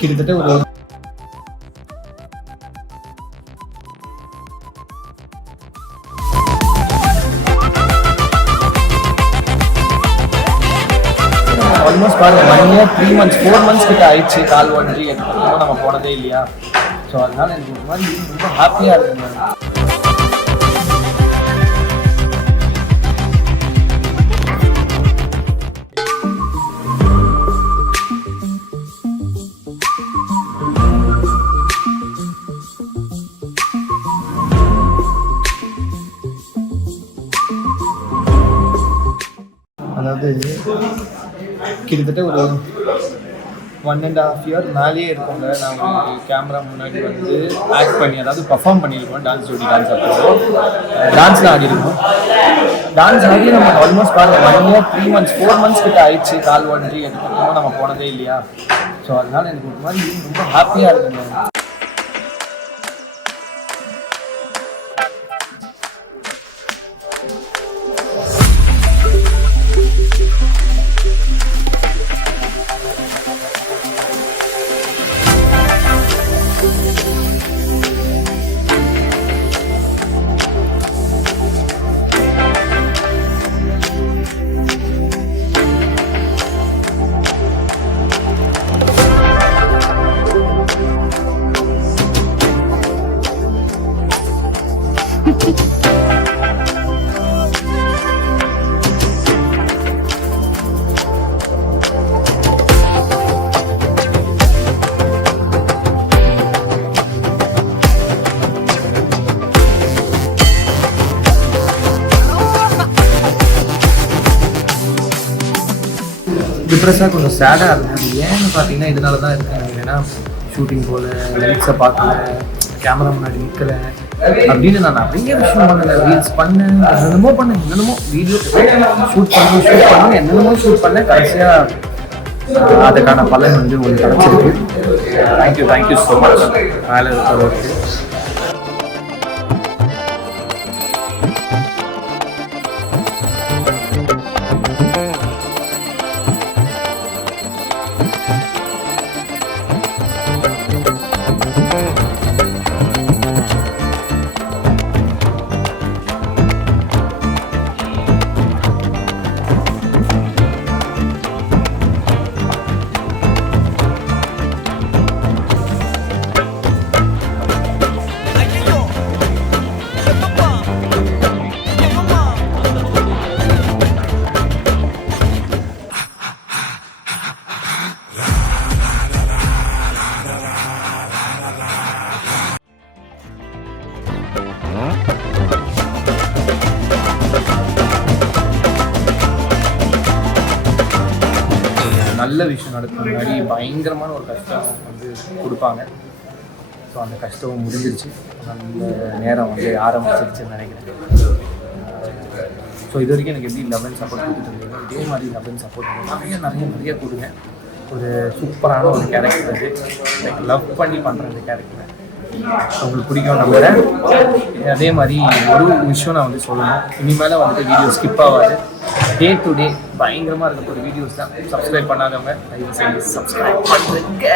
கிட்டத்தட்ட ஒரு ஆல்மோஸ்ட் பாருங்க 1 year 3 months 4 months கிட்ட ஆயிடுச்சு கால் வண்டி எதுவும் நம்ம போனதே இல்லையா. ஸோ அதனால எனக்கு ஒரு மாதிரி ரொம்ப ஹாப்பியாக இருக்குங்க. அதாவது கிட்டத்தட்ட ஒரு 1.5 year மேலேயே இருக்குங்க. நான் கேமரா முன்னாடி வந்து ஆக்ட் பண்ணி அதாவது பர்ஃபார்ம் பண்ணியிருக்கோம். டான்ஸ் ஜோடி டான்ஸ் அப்போ டான்ஸில் ஆடி இருக்கோம். டான்ஸ் ஆடி நம்ம ஆல்மோஸ்ட் பாருங்க 1 year 3 months 4 months கிட்ட ஆயிடுச்சு கால் வண்டி எதுவும் நம்ம போனதே இல்லையா. ஸோ அதனால எனக்கு ஒரு மாதிரி ரொம்ப ஹாப்பியாக இருக்குங்க. டிப்ரெஸ்ஸாக கொஞ்சம் சேடாக இருக்கும். ஏன்னு பார்த்தீங்கன்னா இதனால தான் இருக்கேன். ஏன்னா ஷூட்டிங் போல் லைட்ஸை பார்க்கல, கேமரா முன்னாடி நிற்கலை அப்படின்னு நான் நிறைய விஷயம் பண்ணலை. ரீல்ஸ் பண்ணேன், என்னென்னமோ வீடியோ ஷூட் பண்ணணும் என்னென்னமோ பண்ணேன். கடைசியாக அதுக்கான பலன் வந்து ஒன்று கிடச்சிருக்கு. Thank you so much. வேலை இருக்கிறவருக்கு நல்ல விஷயம் நடக்கும் முன்னாடி பயங்கரமான ஒரு கஷ்டம் வந்து கொடுப்பாங்க. ஸோ அந்த கஷ்டம் முடிஞ்சிருச்சு. அந்த நேரம் வந்து ஆரம்பிச்சிருச்சுன்னு நினைக்கிறேன். ஸோ இது வரைக்கும் எனக்கு எப்படி லவ் அண்ட் சப்போர்ட் கொடுத்துருந்தீங்க, இதே மாதிரி லவ் அண்ட் சப்போர்ட் நிறைய கொடுங்க. ஒரு சூப்பரான ஒரு கேரக்டர் அது. லைக் லவ் பண்ணி பண்ணுற அந்த கேரக்டர் உங்களுக்கு பிடிக்கும் நம்புகிறேன். அதே மாதிரி ஒரு விஷயம் நான் வந்து சொல்லணும், இனிமேல் வந்துட்டு வீடியோ ஸ்கிப் ஆகாது. டே டு டே பயங்கரமாக இருக்க ஒரு வீடியோஸ் தான். சப்ஸ்கிரைப் பண்ணாதவங்க தயவு செய்து சப்ஸ்கிரைப் பண்ணுங்க.